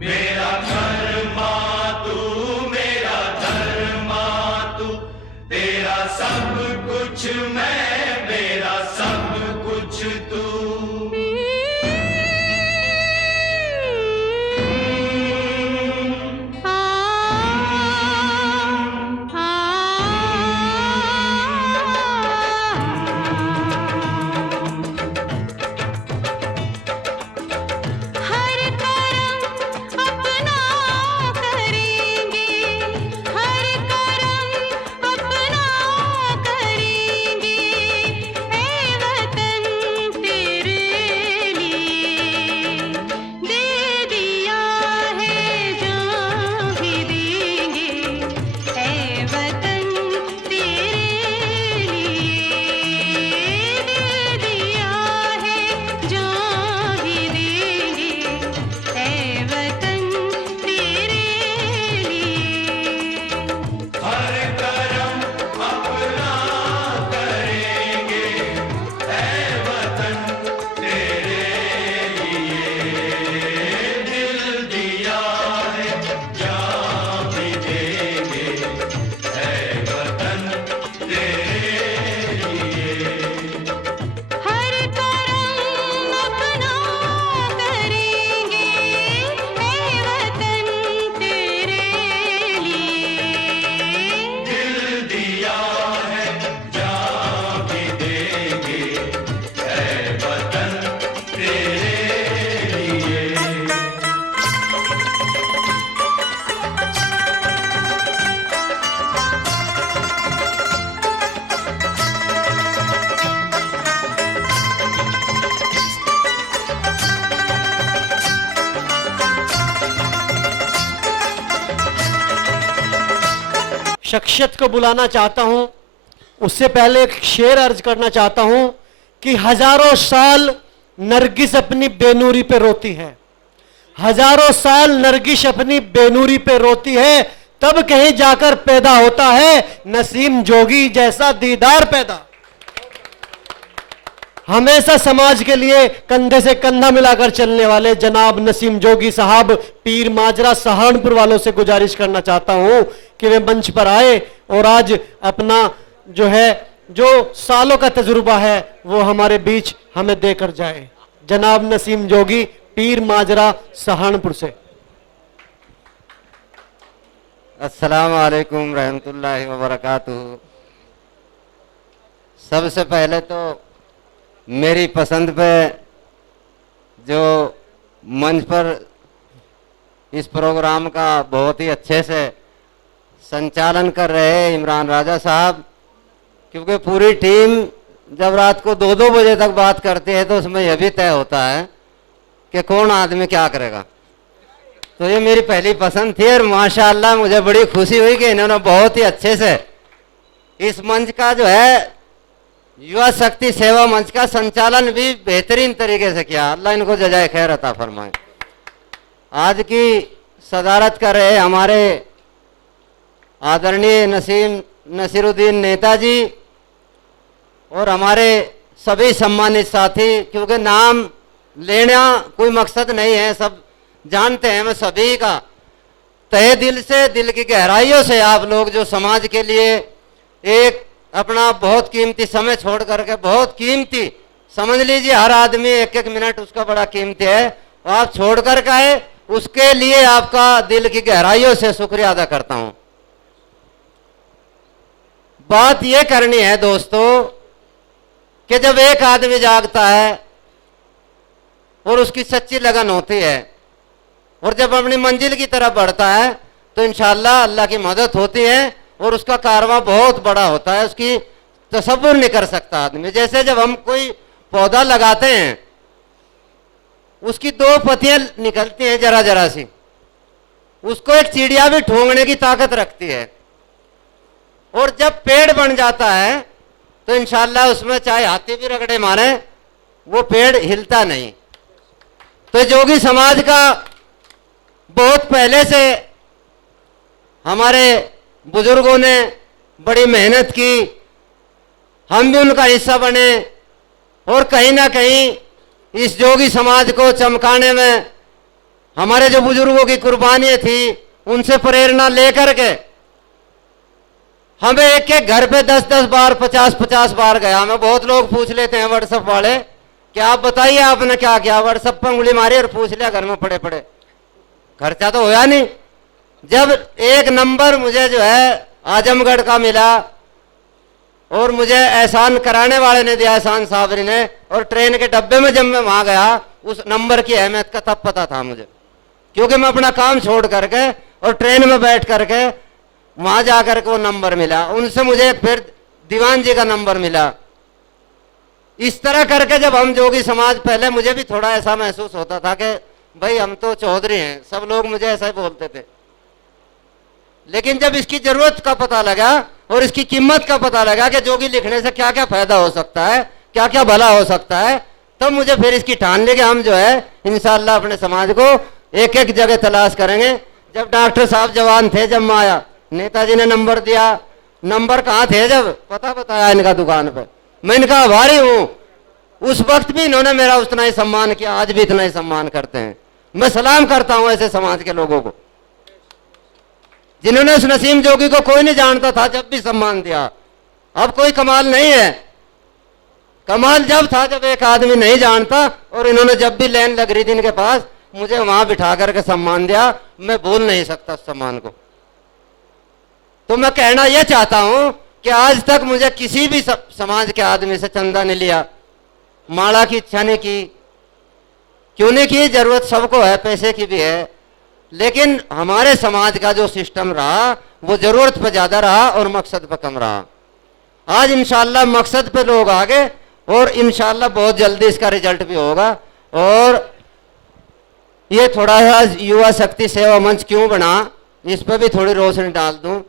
मेरा धर्मा तू, मेरा धर्मा तू, तेरा सब कुछ मैं, मेरा सब कुछ तू। शख्सियत को बुलाना चाहता हूं, उससे पहले एक शेर अर्ज करना चाहता हूं कि हजारों साल नरगिस अपनी बेनूरी पे रोती है, हजारों साल नरगिस अपनी बेनूरी पे रोती है, तब कहीं जाकर पैदा होता है नसीम जोगी जैसा दीदार पैदा। हमेशा समाज के लिए कंधे से कंधा मिलाकर चलने वाले जनाब नसीम जोगी साहब पीर माजरा सहारनपुर वालों से गुजारिश करना चाहता हूं कि वे मंच पर आए और आज अपना जो सालों का तजुर्बा है वो हमारे बीच हमें देकर जाए। जनाब नसीम जोगी पीर माजरा सहारनपुर से। अस्सलाम वालेकुम रहमतुल्लाहि व बरकातुहू। सबसे पहले तो मेरी पसंद पे जो मंच पर इस प्रोग्राम का बहुत ही अच्छे से संचालन कर रहे हैं इमरान राजा साहब, क्योंकि पूरी टीम जब रात को 2-2 बजे तक बात करती है तो उसमें यह भी तय होता है कि कौन आदमी क्या करेगा। तो ये मेरी पहली पसंद थी और माशाअल्लाह मुझे बड़ी खुशी हुई कि इन्होंने बहुत ही अच्छे से इस मंच का जो है युवा शक्ति सेवा मंच का संचालन भी बेहतरीन तरीके से किया। अल्लाह इनको जजाए खैर अता फरमाए। आज की सदारत कर रहे हमारे आदरणीय नसीरुद्दीन नेताजी और हमारे सभी सम्मानित साथी, क्योंकि नाम लेना कोई मकसद नहीं है, सब जानते हैं। मैं सभी का तहे दिल से, दिल की गहराइयों से आप लोग जो समाज के लिए एक अपना बहुत कीमती समय छोड़ करके, बहुत कीमती समझ लीजिए हर आदमी 1-1 मिनट उसका बड़ा कीमती है, आप छोड़ कर के आए, उसके लिए आपका दिल की गहराइयों से शुक्रिया अदा करता हूं। बात यह करनी है दोस्तों कि जब एक आदमी जागता है और उसकी सच्ची लगन होती है और जब अपनी मंजिल की तरफ बढ़ता है तो इंशाअल्लाह अल्लाह की मदद होती है और उसका कारवां बहुत बड़ा होता है, उसकी तसव्वुर नहीं कर सकता आदमी। जैसे जब हम कोई पौधा लगाते हैं, उसकी 2 पत्तियां निकलती हैं जरा जरा सी, उसको एक चिड़िया भी ठोंगने की ताकत रखती है, और जब पेड़ बन जाता है तो इंशाअल्लाह उसमें चाहे हाथी भी रगड़े मारे वो पेड़ हिलता नहीं। तो जोगी समाज का बहुत पहले से हमारे बुजुर्गों ने बड़ी मेहनत की, हम भी उनका हिस्सा बने और कहीं ना कहीं इस जोगी समाज को चमकाने में हमारे जो बुजुर्गों की कुर्बानियां थी उनसे प्रेरणा लेकर के हमें एक एक घर पे 10-10 बार 50-50 बार गया। मैं बहुत लोग पूछ लेते हैं व्हाट्सएप वाले कि आप बताइए आपने क्या किया। व्हाट्सएप पर उंगली मारी और पूछ लिया घर में पड़े पड़े, खर्चा तो होया नहीं। जब एक नंबर मुझे जो है आजमगढ़ का मिला और मुझे एहसान कराने वाले ने दिया, एहसान साबरी ने, और ट्रेन के डब्बे में जब मैं वहां गया उस नंबर की अहमियत का तब पता था मुझे, क्योंकि मैं अपना काम छोड़ करके और ट्रेन में बैठ करके वहां जाकर के वो नंबर मिला। उनसे मुझे फिर दीवान जी का नंबर मिला। इस तरह करके जब हम जोगी समाज, पहले मुझे भी थोड़ा ऐसा महसूस होता था कि भाई हम तो चौधरी हैं, सब लोग मुझे ऐसा ही बोलते थे। लेकिन जब इसकी जरूरत का पता लगा और इसकी कीमत का पता लगा कि जोगी लिखने से क्या क्या फायदा हो सकता है, क्या क्या भला हो सकता है, तब मुझे फिर इसकी ठान ली कि हम जो है इंशाअल्लाह अपने समाज को एक एक जगह तलाश करेंगे। जब डॉक्टर साहब जवान थे, जब मैं आया, नेताजी ने नंबर दिया। नंबर कहाँ थे जब पता बताया इनका दुकान पे, मैं इनका आभारी हूं। उस वक्त भी इन्होंने मेरा उतना ही सम्मान किया, आज भी इतना ही सम्मान करते हैं। मैं सलाम करता हूं ऐसे समाज के लोगों को जिन्होंने उस नसीम जोगी को कोई नहीं जानता था, जब भी सम्मान दिया। अब कोई कमाल नहीं है, कमाल जब था जब एक आदमी नहीं जानता और इन्होंने जब भी लाइन लग रही थी इनके पास, मुझे वहां बिठा करके सम्मान दिया। मैं भूल नहीं सकता उस सम्मान को। तो मैं कहना यह चाहता हूं कि आज तक मुझे किसी भी समाज के आदमी से चंदा नहीं लिया, माला की इच्छा नहीं की। क्यों नहीं की? जरूरत सबको है, पैसे की भी है, लेकिन हमारे समाज का जो सिस्टम रहा वो जरूरत पे ज्यादा रहा और मकसद पे कम रहा। आज इंशाल्लाह मकसद पे लोग आ गए और इंशाल्लाह बहुत जल्दी इसका रिजल्ट भी होगा। और ये थोड़ा सा युवा शक्ति सेवा मंच क्यों बना, इस पर भी थोड़ी रोशनी डाल दूं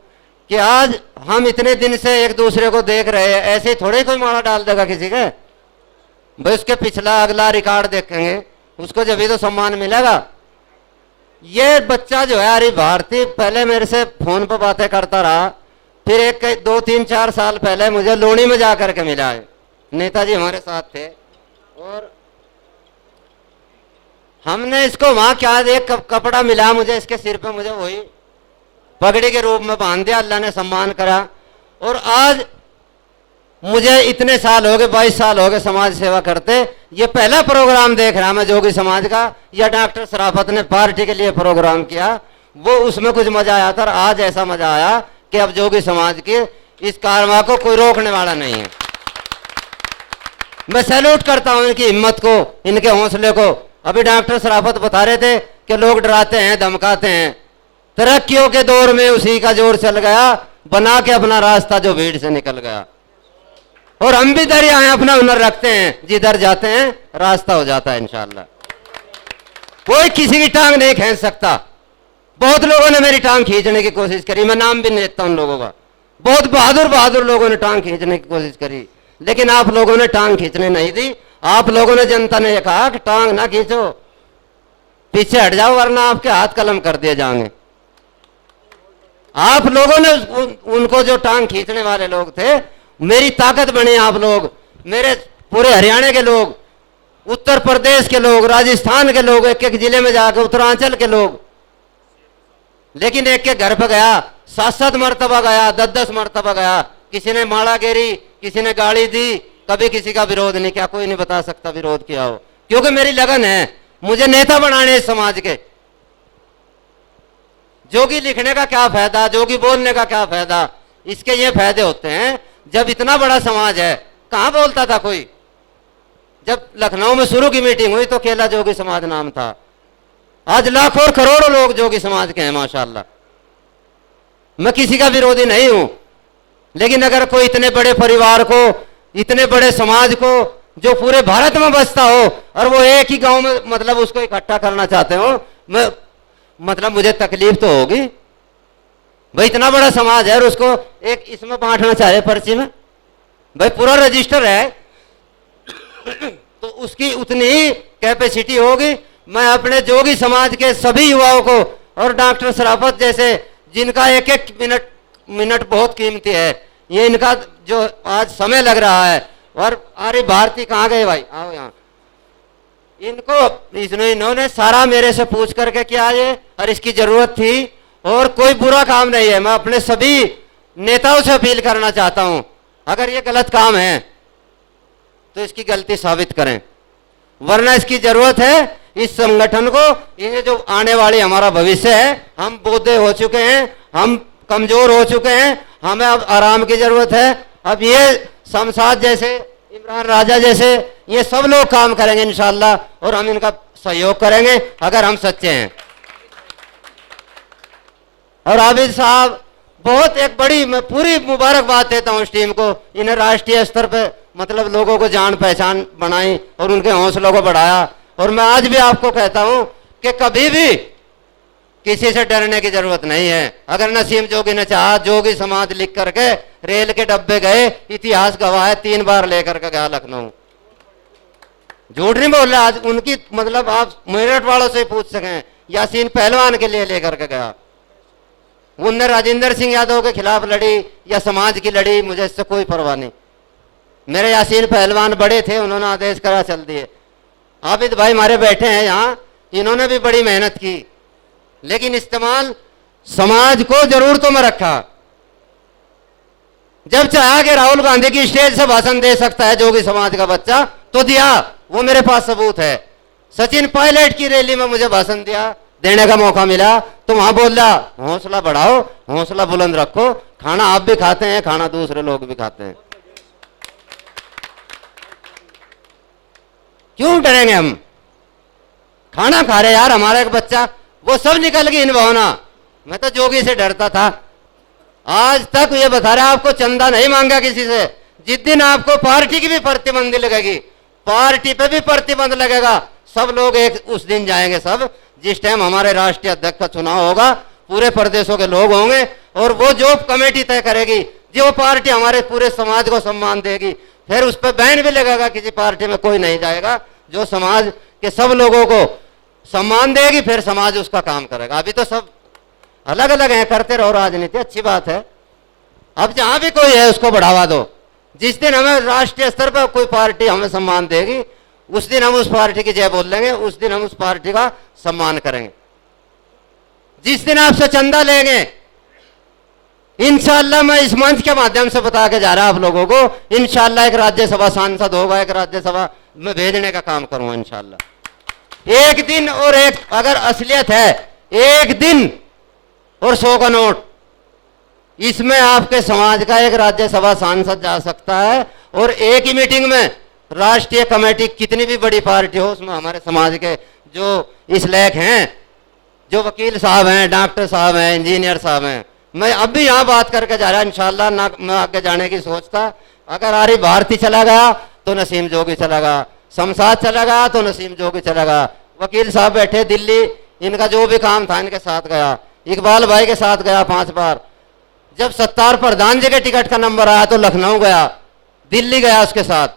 कि आज हम इतने दिन से एक दूसरे को देख रहे हैं, ऐसे ही थोड़े कोई माला डाल देगा किसी के। भाई उसके पिछला अगला रिकॉर्ड देखेंगे, उसको जब भी तो सम्मान मिलेगा। ये बच्चा जो है अरे भारती पहले मेरे से फोन पर बातें करता रहा, फिर 2-3-4 साल पहले मुझे लोनी में जाकर के मिला है। नेताजी हमारे साथ थे और हमने इसको वहां क्या एक कपड़ा मिला मुझे इसके सिर पे, मुझे वही पगड़ी के रूप में बांध दिया, अल्लाह ने सम्मान करा। और आज मुझे इतने साल हो गए, 22 साल हो गए समाज सेवा करते। ये पहला प्रोग्राम देख रहा मैं जोगी समाज का, या डॉक्टर शराफत ने पार्टी के लिए प्रोग्राम किया, वो उसमें कुछ मजा आया था। और आज ऐसा मजा आया कि अब जोगी समाज के इस कारवां को कोई रोकने वाला नहीं है। मैं सैल्यूट करता हूं इनकी हिम्मत को, इनके हौसले को। अभी डॉक्टर शराफत बता रहे थे कि लोग डराते हैं, धमकाते हैं। तरक्कियों के दौर में उसी का जोर चल गया, बना के अपना रास्ता जो भीड़ से निकल गया। और हम भी दरिया हैं, अपना हुनर रखते हैं, जिधर जाते हैं रास्ता हो जाता है इंशाअल्लाह। कोई किसी की टांग नहीं खींच सकता। बहुत लोगों ने मेरी टांग खींचने की कोशिश करी, मैं नाम भी नहीं लेता उन लोगों का। बहुत बहादुर बहादुर लोगों ने टांग खींचने की कोशिश करी, लेकिन आप लोगों ने टांग खींचने नहीं दी। आप लोगों ने, जनता ने कहा कि टांग ना खींचो, पीछे हट जाओ वरना आपके हाथ कलम कर दिए जाएंगे। आप लोगों ने उनको, जो टांग खींचने वाले लोग थे, मेरी ताकत बने आप लोग, मेरे पूरे हरियाणा के लोग, उत्तर प्रदेश के लोग, राजस्थान के लोग, एक एक जिले में जाकर उत्तरांचल के लोग। लेकिन एक एक घर पर गया, 7-7 मरतबा गया, 10-10 मरतबा गया। किसी ने माला घेरी, किसी ने गाली दी, कभी किसी का विरोध नहीं किया। कोई नहीं बता सकता विरोध किया हो, क्योंकि मेरी लगन है, मुझे नेता बनाने इस समाज के। जोगी लिखने का क्या फायदा, जोगी बोलने का क्या फायदा? इसके ये फायदे होते हैं, जब इतना बड़ा समाज है, कहां बोलता था कोई? जब लखनऊ में शुरू की मीटिंग हुई तो केला जोगी समाज नाम था। आज लाखों और करोड़ों लोग जोगी समाज के हैं माशाल्लाह। मैं किसी का विरोधी नहीं हूं, लेकिन अगर कोई इतने बड़े परिवार को, इतने बड़े समाज को, जो पूरे भारत में बसता हो, और वो एक ही गांव में मतलब उसको इकट्ठा करना चाहते हो, मैं मतलब मुझे तकलीफ तो होगी। भाई इतना बड़ा समाज है और उसको एक इसमें बांटना चाहे पर्ची में, भाई पूरा रजिस्टर है तो उसकी उतनी ही कैपेसिटी होगी। मैं अपने जोगी समाज के सभी युवाओं को और डॉक्टर शराफत जैसे, जिनका एक एक मिनट बहुत कीमती है, ये इनका जो आज समय लग रहा है। और अरे भारती कहाँ गए भाई, आओ यहाँ। इन्होंने सारा मेरे से पूछ करके किया ये, और इसकी जरूरत थी, और कोई बुरा काम नहीं है। मैं अपने सभी नेताओं से अपील करना चाहता हूं, अगर ये गलत काम है तो इसकी गलती साबित करें, वरना इसकी जरूरत है इस संगठन को। ये जो आने वाली हमारा भविष्य है, हम बोधे हो चुके हैं, हम कमजोर हो चुके हैं, हमें अब आराम की जरूरत है। अब ये शमशाद जैसे, इमरान राजा जैसे, ये सब लोग काम करेंगे इंशाल्लाह, और हम इनका सहयोग करेंगे अगर हम सच्चे हैं। और आबिद साहब बहुत एक बड़ी, मैं पूरी मुबारकबाद देता हूं इस टीम को, इन्हें राष्ट्रीय स्तर पे मतलब लोगों को जान पहचान बनाई और उनके हौसलों को बढ़ाया। और मैं आज भी आपको कहता हूं कि कभी भी किसी से डरने की जरूरत नहीं है। अगर नसीम जोगी ने चाहा, जोगी समाज लिख करके रेल के डब्बे गए, इतिहास गवाह है, 3 बार लेकर के गया लखनऊ, झूठ नहीं बोल रहा। आज उनकी मतलब आप मेरठ वालों से पूछ सकें, यासीन पहलवान के लिए लेकर के गया, उनने राजेंद्र सिंह यादव के खिलाफ लड़ी या समाज की लड़ी, मुझे इससे कोई परवाह नहीं। मेरे यासीन पहलवान बड़े थे, उन्होंने आदेश करा चल दिए। आबिद भाई हमारे बैठे हैं यहाँ, इन्होंने भी बड़ी मेहनत की, लेकिन इस्तेमाल समाज को जरूरतों में रखा। जब चाहा कि राहुल गांधी की स्टेज से भाषण दे सकता है जोगी समाज का बच्चा, तो दिया, वो मेरे पास सबूत है। सचिन पायलट की रैली में मुझे भाषण देने का मौका मिला, तो वहां बोल रहा हौसला बढ़ाओ, हौसला बुलंद रखो, खाना आप भी खाते हैं, खाना दूसरे लोग भी खाते हैं, क्यों डरेंगे हम? खाना खा रहे यार, हमारा एक बच्चा, वो सब निकल गई इन भावना। मैं तो जोगी से डरता था, आज तक ये बता रहा आपको चंदा नहीं मांगा किसी से। जिस दिन आपको पार्टी की भी प्रतिबंध लगेगी, पार्टी पे भी प्रतिबंध लगेगा, सब लोग एक उस दिन जाएंगे सब, जिस टाइम हमारे राष्ट्रीय अध्यक्ष का चुनाव होगा, पूरे प्रदेशों के लोग होंगे, और वो जो कमेटी तय करेगी, जो पार्टी हमारे पूरे समाज को सम्मान देगी, फिर उस पर बैन भी लगेगा, किसी पार्टी में कोई नहीं जाएगा। जो समाज के सब लोगों को सम्मान देगी, फिर समाज उसका काम करेगा। अभी तो सब अलग अलग हैं, करते रहो राजनीति, अच्छी बात है। अब जहां भी कोई है उसको बढ़ावा दो। जिस दिन हमें राष्ट्रीय स्तर पर कोई पार्टी हमें सम्मान देगी, उस दिन हम उस पार्टी की जय बोल लेंगे, उस दिन हम उस पार्टी का सम्मान करेंगे। जिस दिन आपसे चंदा लेंगे, इंशाल्लाह मैं इस मंच के माध्यम से बता के जा रहा आप लोगों को, इंशाल्लाह एक राज्यसभा सांसद होगा, एक राज्यसभा में भेजने का काम करूंगा इंशाल्लाह। एक दिन, और एक अगर असलियत है, एक दिन और 100 का नोट, इसमें आपके समाज का एक राज्यसभा सांसद जा सकता है। और एक ही मीटिंग में राष्ट्रीय कमेटी, कितनी भी बड़ी पार्टी हो, उसमें हमारे समाज के जो इस लायक हैं, जो वकील साहब हैं, डॉक्टर साहब हैं, इंजीनियर साहब हैं, मैं अब भी यहाँ बात करके जा रहा इंशाल्लाह, ना मैं आगे जाने की सोचता। अगर आरिफ भारती चला गया तो नसीम जोगी चला गया, शमशाद चला गया तो नसीम जोगी चला गया, वकील साहब बैठे दिल्ली, इनका जो भी काम था इनके साथ गया, इकबाल भाई के साथ गया 5 बार। जब सत्तार प्रधान जी के टिकट का नंबर आया तो लखनऊ गया, दिल्ली गया उसके साथ।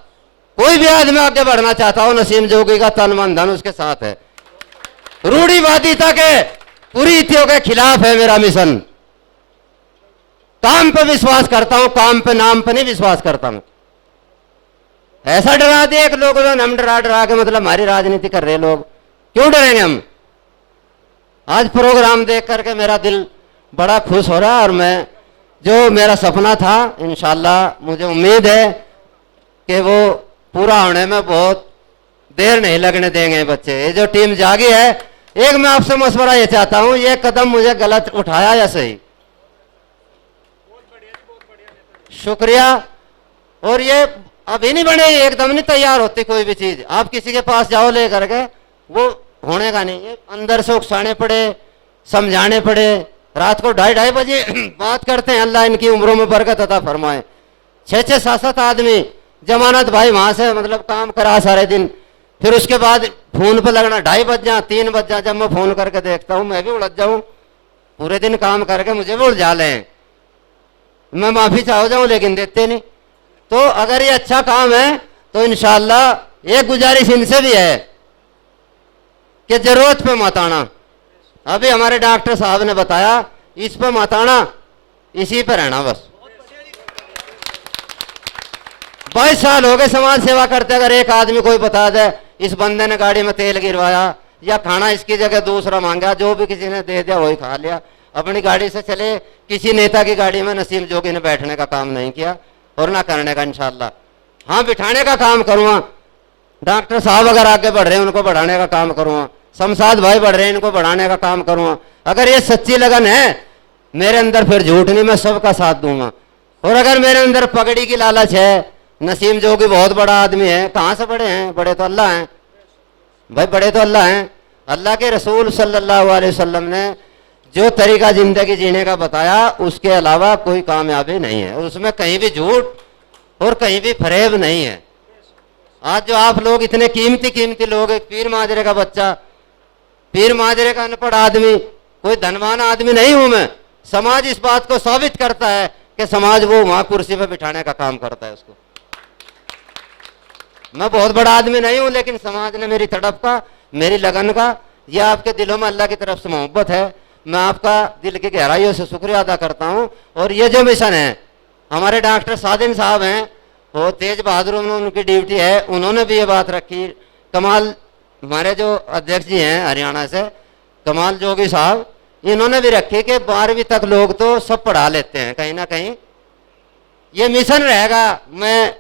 कोई भी आदमी आगे बढ़ना चाहता हो, नसीम जोगी का तन मन धन उसके साथ है। रूढ़िवादिता के कुरीतियों के खिलाफ है मेरा मिशन। काम पे विश्वास करता हूं, काम पे नाम पे नहीं विश्वास करता हूं। ऐसा डरा दिया कि लोगों ने, हम डरा के मतलब हमारी राजनीति कर रहे लोग, क्यों डरेंगे हम? आज प्रोग्राम देख करके मेरा दिल बड़ा खुश हो रहा है, और मैं जो मेरा सपना था, इंशाल्लाह मुझे उम्मीद है कि वो पूरा होने में बहुत देर नहीं लगने देंगे बच्चे। ये जो टीम जागी है, एक मैं आपसे मशवरा ये चाहता हूं, ये कदम मुझे गलत उठाया या सही? शुक्रिया। और ये अभी नहीं बने, एकदम नहीं तैयार होती कोई भी चीज। आप किसी के पास जाओ ले करके, वो होने का नहीं है, अंदर से उकसाने पड़े, समझाने पड़े। रात को 2:30 बजे बात करते हैं, अल्लाह इनकी उम्रों में बरकत अता फरमाए। 6-6, 7-7 आदमी जमानत भाई वहां से मतलब काम करा सारे दिन, फिर उसके बाद फोन पे लगना 2:30 बज जा, 3 बज जा। जब मैं फोन करके देखता हूं, मैं भी उलझ जाऊं, पूरे दिन काम करके मुझे भी उलझा लें, मैं माफी चाह जाऊं, लेकिन देते नहीं। तो अगर ये अच्छा काम है तो इंशाल्लाह एक गुजारिश इनसे भी है कि जरूरत पे मत आना। अभी हमारे डॉक्टर साहब ने बताया, इस पे मत आना, इसी पे रहना बस। 22 साल हो गए समाज सेवा करते, अगर एक आदमी कोई बता दे इस बंदे ने गाड़ी में तेल गिरवाया या खाना इसकी जगह दूसरा मांगा, जो भी किसी ने दे दिया वही खा लिया, अपनी गाड़ी से चले, किसी नेता की गाड़ी में नसीम जोगी ने बैठने का काम नहीं किया और ना करने का इंशाल्लाह। हाँ, बिठाने का काम करूँगा। डॉक्टर साहब अगर आगे बढ़ रहे हैं उनको बढ़ाने का काम करूँगा, शमशाद भाई बढ़ रहे हैं इनको बढ़ाने का काम करूँगा। अगर ये सच्ची लगन है मेरे अंदर, फिर झूठ नहीं, मैं सबका साथ दूंगा। और अगर मेरे अंदर पगड़ी की लालच है, नसीम जोगी बहुत बड़ा आदमी है, कहाँ से बड़े हैं? बड़े तो अल्लाह हैं भाई, बड़े तो अल्लाह हैं। अल्लाह के रसूल सल्लल्लाहु अलैहि वसल्लम ने जो तरीका जिंदगी जीने का बताया उसके अलावा कोई कामयाबी नहीं है, उसमें कहीं भी झूठ और कहीं भी फरेब नहीं है। आज जो आप लोग इतने कीमती कीमती लोग, एक पीर माजरे का बच्चा, पीर माजरे का अनपढ़ आदमी, कोई धनवान आदमी नहीं हूं मैं। समाज इस बात को साबित करता है कि समाज वो वहां कुर्सी पे बिठाने का काम करता है उसको। मैं बहुत बड़ा आदमी नहीं हूं, लेकिन समाज ने मेरी तड़प का, मेरी लगन का, यह आपके दिलों में अल्लाह की तरफ से मोहब्बत है। मैं आपका दिल की गहराइयों से शुक्रिया अदा करता हूं। और ये जो मिशन है, हमारे डॉक्टर सादिन साहब हैं, वो तेज बहादुर में उनकी ड्यूटी है, उन्होंने भी ये बात रखी। कमाल हमारे जो अध्यक्ष जी हैं हरियाणा से, कमाल जोगी साहब, इन्होंने भी रखी कि 12वीं तक लोग तो सब पढ़ा लेते हैं कहीं ना कहीं। ये मिशन रहेगा। मैं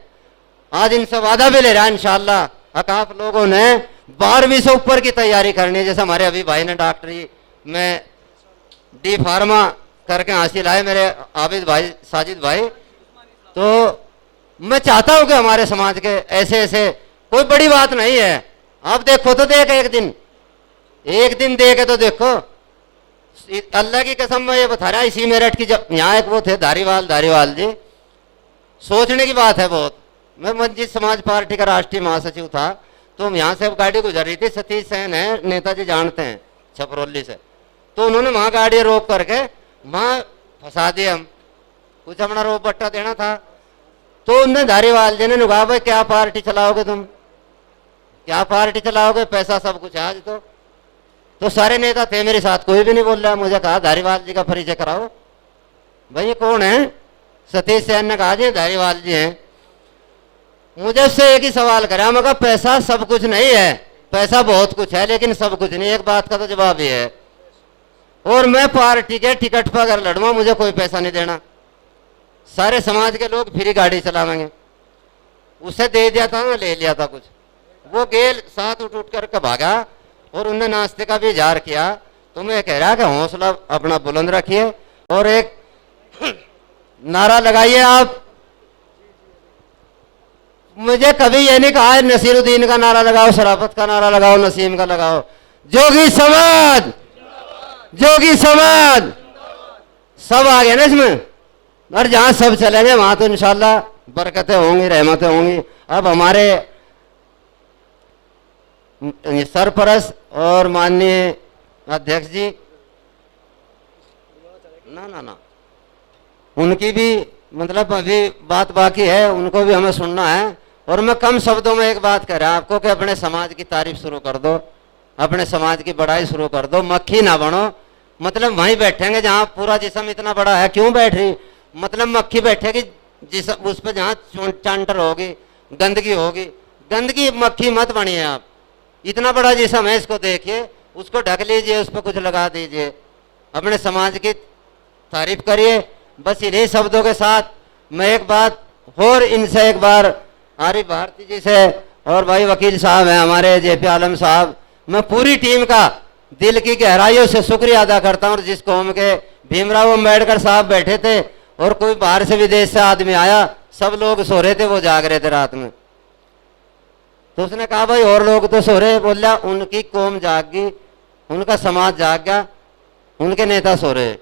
आज इनसे वादा भी ले रहा इंशाल्लाह। आप लोगों ने 12वीं से ऊपर की तैयारी करनी है। जैसे हमारे अभी भाई ने डॉक्टरी में डी फार्मा करके हासिल आए, मेरे आबिद भाई, साजिद भाई, तो मैं चाहता हूं कि हमारे समाज के ऐसे ऐसे, कोई बड़ी बात नहीं है। आप देखो तो देख, एक दिन देखे तो देखो। अल्लाह की कसम मैं ये बता रहा, इसी मेरठ की, जब यहाँ एक वो थे धारीवाल जी, सोचने की बात है बहुत। मैं मंजिल समाज पार्टी का राष्ट्रीय महासचिव था, तो यहाँ से गाड़ी गुजर रही थी, सतीश सेन है, नेताजी जानते हैं, छपरौली से, तो उन्होंने वहां गाड़ी रोक करके वहां फंसा दिए। हम कुछ अपना रोप बट्टा देना था, तो उनने धारीवाल जी ने कहा, भाई क्या पार्टी चलाओगे तुम, क्या पार्टी चलाओगे, पैसा सब कुछ है आज तो सारे नेता थे मेरे साथ, कोई भी नहीं बोल रहा। मुझे कहा धारीवाल जी का परिचय कराओ। भाई ये कौन है? सतीश सेन ने कहा जी धारीवाल जी हैं। मुझे उससे एक ही सवाल करा, मैं कहा पैसा सब कुछ नहीं है, पैसा बहुत कुछ है लेकिन सब कुछ नहीं। एक बात का तो जवाब ये है, और मैं पार्टी के टिकट पर अगर लड़ूंगा मुझे कोई पैसा नहीं देना, सारे समाज के लोग फ्री गाड़ी चलावेंगे। उसे दे दिया था ना, ले लिया था कुछ, वो गेल साथ उठ करके भागा और उनने नाश्ते का भी इजहार किया। तो मैं कह रहा कि हौसला अपना बुलंद रखिए और एक नारा लगाइए आप। मुझे कभी ये नहीं कहा नसीरुद्दीन का नारा लगाओ, शराफत का नारा लगाओ, नसीम का लगाओ। जोगी समाज, जोगी समाज, सब आ गए ना इसमें। और जहां सब चलेंगे वहां तो इंशाल्लाह बरकतें होंगी, रहमतें होंगी। अब हमारे सरपरस्त और माननीय अध्यक्ष जी, ना उनकी भी मतलब अभी बात बाकी है, उनको भी हमें सुनना है। और मैं कम शब्दों में एक बात कह रहा हूं आपको कि अपने समाज की तारीफ शुरू कर दो, अपने समाज की बड़ाई शुरू कर दो, मक्खी ना बनो। मतलब वहीं बैठेंगे जहां पूरा जिस्म इतना बड़ा है, क्यों बैठ रही, मतलब मक्खी बैठेगी जिस उस पर जहां चांटर होगी, गंदगी होगी, गंदगी मक्खी मत बनिए आप। इतना बड़ा जिस्म है, इसको देखिए, उसको ढक लीजिए, उस पर कुछ लगा दीजिए, अपने समाज की तारीफ करिए। बस इन्हीं शब्दों के साथ मैं एक बात और इनसे एक बार आरिफ भारती जी से और भाई वकील साहब हैं हमारे जेपी आलम साहब, मैं पूरी टीम का दिल की गहराइयों से शुक्रिया अदा करता हूँ। जिस कौम के भीमराव अम्बेडकर साहब बैठे थे और कोई बाहर से विदेश से आदमी आया, सब लोग सो रहे थे, वो जाग रहे थे रात में। तो उसने कहा भाई और लोग तो सो रहे, बोला उनकी कौम जाग गई, उनका समाज जाग गया, उनके नेता सो रहे।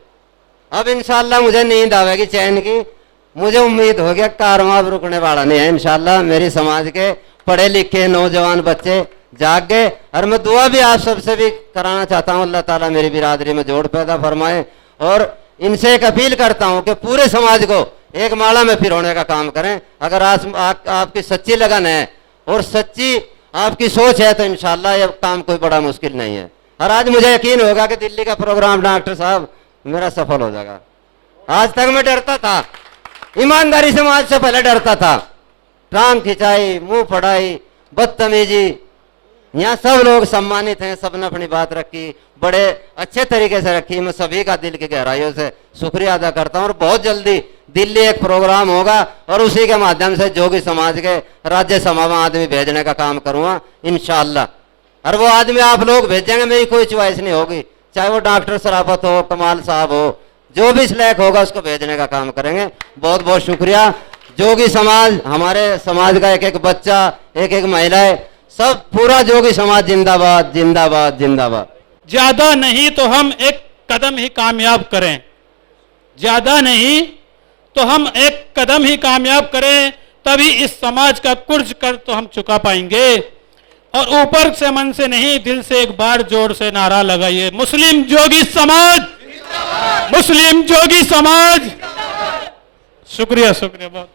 अब इंशाल्लाह मुझे नींद आवेगी चैन की। मुझे उम्मीद हो गया कारवां अब रुकने वाला नहीं है। इंशाल्लाह मेरी समाज के पढ़े लिखे नौजवान बच्चे जाग गए। और मैं दुआ भी आप सबसे भी कराना चाहता हूँ, अल्लाह ताला मेरी बिरादरी में जोड़ पैदा फरमाए। और इनसे एक अपील करता हूँ कि पूरे समाज को एक माला में पिरोने का काम करें। अगर आपकी सच्ची लगन है और सच्ची आपकी सोच है तो इंशाल्लाह ये काम कोई बड़ा मुश्किल नहीं है। और आज मुझे यकीन होगा कि दिल्ली का प्रोग्राम डॉक्टर साहब मेरा सफल हो जाएगा। आज तक मैं डरता था, ईमानदारी से समाज से पहले डरता था, टांग खिंचाई, मुंह फड़ाई, बदतमीजी, यहाँ सब लोग सम्मानित हैं, सबने अपनी बात रखी, बड़े अच्छे तरीके से रखी। मैं सभी का दिल की गहराइयों से शुक्रिया अदा करता हूँ। और बहुत जल्दी दिल्ली एक प्रोग्राम होगा और उसी के माध्यम से जोगी समाज के राज्य सभा में आदमी भेजने का काम करूंगा इंशाअल्लाह। और वो आदमी आप लोग भेजेंगे, मेरी कोई चॉइस नहीं होगी, चाहे वो डॉक्टर शराफत हो, कमाल साहब हो, जो भी इस लायक होगा उसको भेजने का काम करेंगे। बहुत बहुत शुक्रिया। जोगी समाज, हमारे समाज का एक एक बच्चा, एक एक महिलाएं, सब पूरा जोगी समाज जिंदाबाद जिंदाबाद जिंदाबाद। ज्यादा नहीं तो हम एक कदम ही कामयाब करें, ज्यादा नहीं तो हम एक कदम ही कामयाब करें, तभी इस समाज का कुर्ज कर तो हम चुका पाएंगे। और ऊपर से मन से नहीं, दिल से एक बार जोर से नारा लगाइए, मुस्लिम जोगी समाज, मुस्लिम जोगी समाज। शुक्रिया, शुक्रिया बहुत।